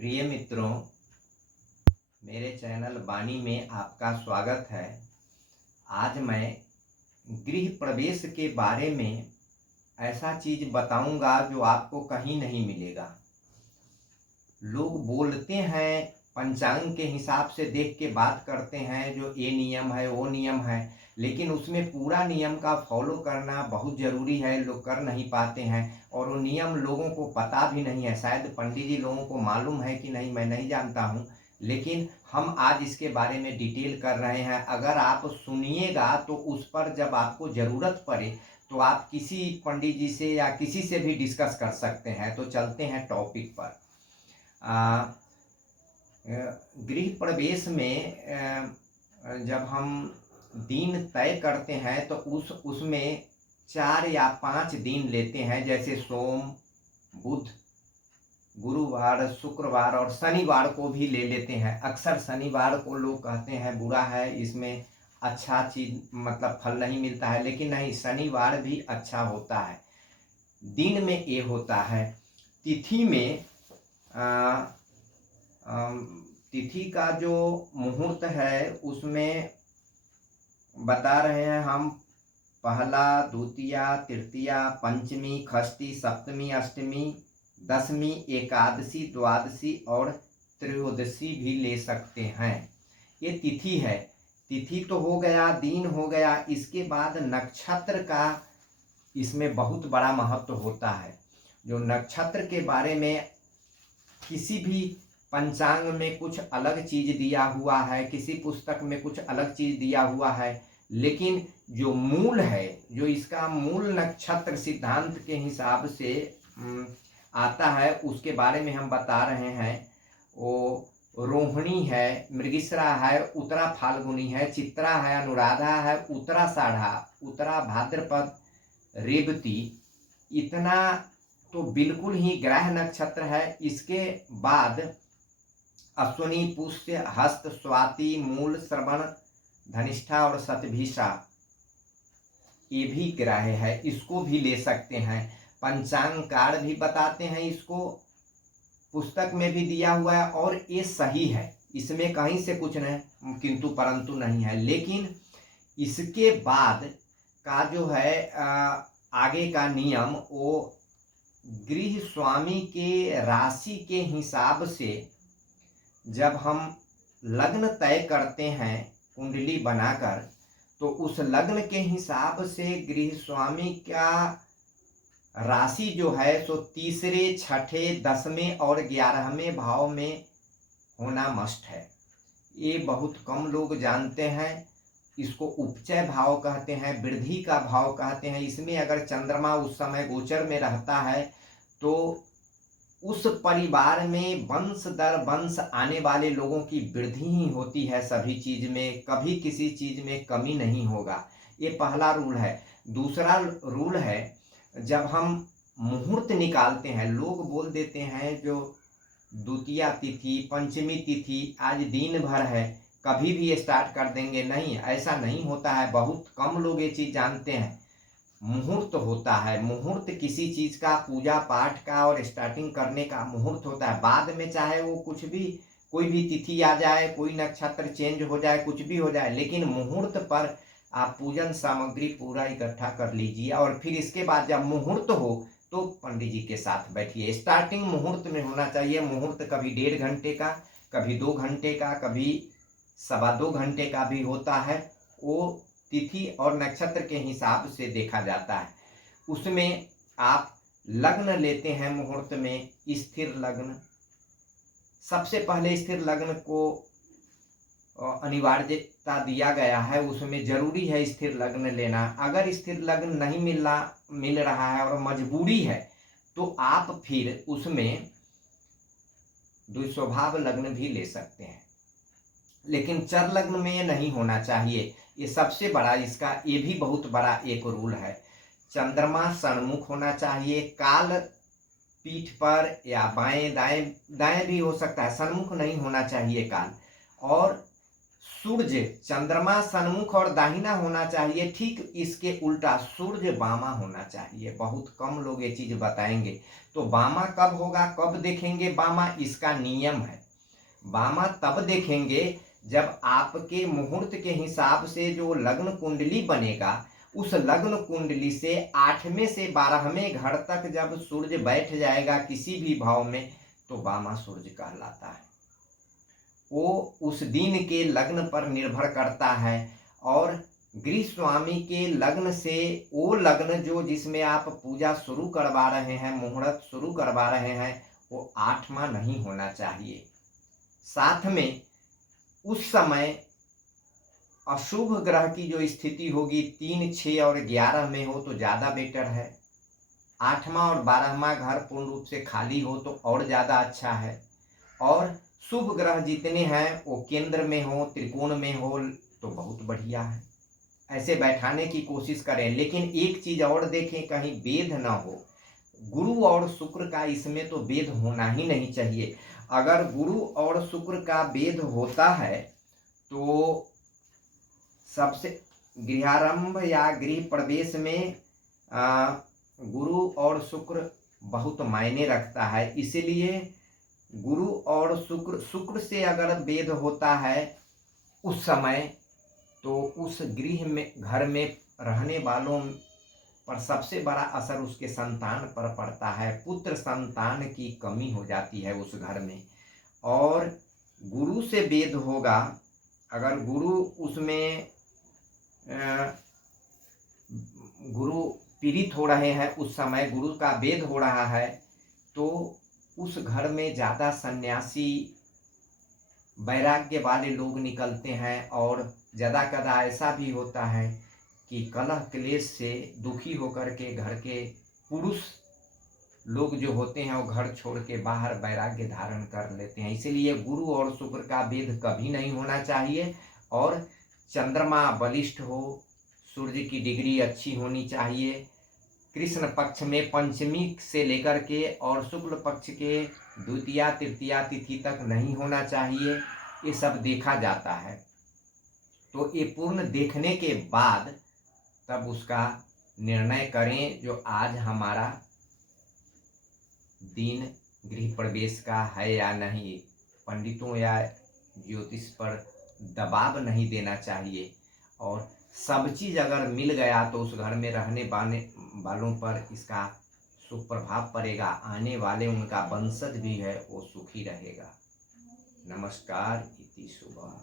प्रिय मित्रों, मेरे चैनल वाणी में आपका स्वागत है। आज मैं गृह प्रवेश के बारे में ऐसा चीज बताऊंगा जो आपको कहीं नहीं मिलेगा। लोग बोलते हैं, पंचांग के हिसाब से देख के बात करते हैं, जो ये नियम है वो नियम है, लेकिन उसमें पूरा नियम का फॉलो करना बहुत ज़रूरी है। लोग कर नहीं पाते हैं और वो नियम लोगों को पता भी नहीं है। शायद पंडित जी लोगों को मालूम है कि नहीं, मैं नहीं जानता हूँ, लेकिन हम आज इसके बारे में डिटेल कर रहे हैं। अगर आप सुनिएगा तो उस पर जब आपको ज़रूरत पड़े तो आप किसी पंडित जी से या किसी से भी डिस्कस कर सकते हैं। तो चलते हैं टॉपिक पर। गृह प्रवेश में जब हम दिन तय करते हैं तो उसमें 4 या 5 दिन लेते हैं। जैसे सोम, बुध, गुरुवार, शुक्रवार और शनिवार को भी ले लेते हैं। अक्सर शनिवार को लोग कहते हैं बुरा है, इसमें अच्छा चीज मतलब फल नहीं मिलता है, लेकिन नहीं, शनिवार भी अच्छा होता है। दिन में ये होता है। तिथि में तिथि का जो मुहूर्त है उसमें बता रहे हैं हम, पहला, द्वितीया, तृतीया, पंचमी, षष्ठी, सप्तमी, अष्टमी, दसवीं, एकादशी, द्वादशी और त्रयोदशी भी ले सकते हैं। ये तिथि है। तिथि तो हो गया, दिन हो गया। इसके बाद नक्षत्र का इसमें बहुत बड़ा महत्व होता है। जो नक्षत्र के बारे में किसी भी पंचांग में कुछ अलग चीज दिया हुआ है, किसी पुस्तक में कुछ अलग चीज दिया हुआ है, लेकिन जो मूल है, जो इसका मूल नक्षत्र सिद्धांत के हिसाब से आता है, उसके बारे में हम बता रहे हैं। वो रोहिणी है, मृगशिरा है, उत्तरा फाल्गुनी है, चित्रा है, अनुराधा है, उत्तराषाढ़ा, उत्तरा भाद्रपद, रेवती। इतना तो बिल्कुल ही ग्रह नक्षत्र है। इसके बाद अश्विनी, पुष्य, हस्त, स्वाति, मूल, श्रवण, धनिष्ठा और शतभिषा, ये भी ग्रह है। इसको भी ले सकते हैं। पंचांग कार्ड भी बताते हैं, इसको पुस्तक में भी दिया हुआ है और ये सही है। इसमें कहीं से कुछ नहीं किंतु परंतु नहीं है। लेकिन इसके बाद का जो है आगे का नियम, वो गृह स्वामी के राशि के हिसाब से जब हम लग्न तय करते हैं कुंडली बनाकर, तो उस लग्न के हिसाब से गृह स्वामी का राशि जो है सो तीसरे, छठे, 10वें और 11वें भाव में होना मस्ट है। ये बहुत कम लोग जानते हैं। इसको उपचय भाव कहते हैं, वृद्धि का भाव कहते हैं। इसमें अगर चंद्रमा उस समय गोचर में रहता है तो उस परिवार में वंश दर वंश आने वाले लोगों की वृद्धि ही होती है। सभी चीज में कभी किसी चीज में कमी नहीं होगा। ये पहला रूल है। दूसरा रूल है, जब हम मुहूर्त निकालते हैं, लोग बोल देते हैं जो द्वितीया तिथि, पंचमी तिथि, आज दिन भर है, कभी भी स्टार्ट कर देंगे। नहीं, ऐसा नहीं होता है। बहुत कम लोग ये चीज जानते हैं। मुहूर्त होता है। मुहूर्त किसी चीज का, पूजा पाठ का और स्टार्टिंग करने का मुहूर्त होता है। बाद में चाहे वो कुछ भी, कोई भी तिथि आ जाए, कोई नक्षत्र चेंज हो जाए, कुछ भी हो जाए, लेकिन मुहूर्त पर आप पूजन सामग्री पूरा इकट्ठा कर लीजिए और फिर इसके बाद जब मुहूर्त हो तो पंडित जी के साथ बैठिए। स्टार्टिंग मुहूर्त में होना चाहिए। मुहूर्त कभी 1.5 घंटे का, कभी 2 घंटे का, कभी 2.25 घंटे का भी होता है। वो तिथि और नक्षत्र के हिसाब से देखा जाता है। उसमें आप लग्न लेते हैं मुहूर्त में, स्थिर लग्न। सबसे पहले स्थिर लग्न को अनिवार्यता दिया गया है, उसमें जरूरी है स्थिर लग्न लेना। अगर स्थिर लग्न नहीं मिल रहा है और मजबूरी है तो आप फिर उसमें द्विस्वभाव लग्न भी ले सकते हैं। लेकिन चर लग्न में ये नहीं होना चाहिए। ये सबसे बड़ा इसका, ये भी बहुत बड़ा एक रूल है। चंद्रमा सन्मुख होना चाहिए, काल पीठ पर या बाएं दाएं, दाएं भी हो सकता है, सन्मुख नहीं होना चाहिए काल। और सूर्य चंद्रमा सन्मुख और दाहिना होना चाहिए, ठीक इसके उल्टा सूर्य बामा होना चाहिए। बहुत कम लोग ये चीज बताएंगे। तो बामा कब होगा, कब देखेंगे बामा, इसका नियम है। बामा तब देखेंगे जब आपके मुहूर्त के हिसाब से जो लग्न कुंडली बनेगा, उस लग्न कुंडली से 8वें से 12वें घर तक जब सूर्य बैठ जाएगा किसी भी भाव में, तो बामा सूर्य कहलाता है। वो उस दिन के लग्न पर निर्भर करता है। और गृह स्वामी के लग्न से वो लग्न जो जिसमें आप पूजा शुरू करवा रहे हैं, मुहूर्त शुरू करवा रहे हैं, वो 8वां नहीं होना चाहिए। साथ में उस समय अशुभ ग्रह की जो स्थिति होगी 3, 6 और 11 में हो तो ज़्यादा बेटर है। 8वां और 12वां घर पूर्ण रूप से खाली हो तो और ज़्यादा अच्छा है। और शुभ ग्रह जितने हैं वो केंद्र में हो, त्रिकोण में हो तो बहुत बढ़िया है। ऐसे बैठाने की कोशिश करें। लेकिन एक चीज और देखें, कहीं भेद ना हो। गुरु और शुक्र का इसमें तो भेद होना ही नहीं चाहिए। अगर गुरु और शुक्र का भेद होता है तो सबसे गृहारंभ या गृह प्रवेश में गुरु और शुक्र बहुत मायने रखता है। इसलिए गुरु और शुक्र से अगर भेद होता है उस समय, तो उस गृह में घर में रहने वालों पर सबसे बड़ा असर उसके संतान पर पड़ता है। पुत्र संतान की कमी हो जाती है उस घर में। और गुरु से भेद होगा, अगर गुरु उसमें गुरु पीड़ित हो रहे हैं, उस समय गुरु का भेद हो रहा है, तो उस घर में ज़्यादा सन्यासी वैराग्य वाले लोग निकलते हैं। और ज़्यादा कदा ऐसा भी होता है कि कलह क्लेश से दुखी होकर के घर के पुरुष लोग जो होते हैं वो घर छोड़ के बाहर वैराग्य धारण कर लेते हैं। इसीलिए गुरु और शुक्र का भेद कभी नहीं होना चाहिए। और चंद्रमा बलिष्ठ हो, सूर्य की डिग्री अच्छी होनी चाहिए। कृष्ण पक्ष में पंचमी से लेकर के और शुक्ल पक्ष के द्वितीया तृतीया तिथि तक नहीं होना चाहिए। ये सब देखा जाता है। तो ये पूर्ण देखने के बाद तब उसका निर्णय करें जो आज हमारा दिन गृह प्रवेश का है या नहीं। पंडितों या ज्योतिष पर दबाव नहीं देना चाहिए। और सब चीज़ अगर मिल गया तो उस घर में रहने वालों पर इसका शुभ प्रभाव पड़ेगा। आने वाले उनका वंशज भी है वो सुखी रहेगा। नमस्कार। इति शुभम।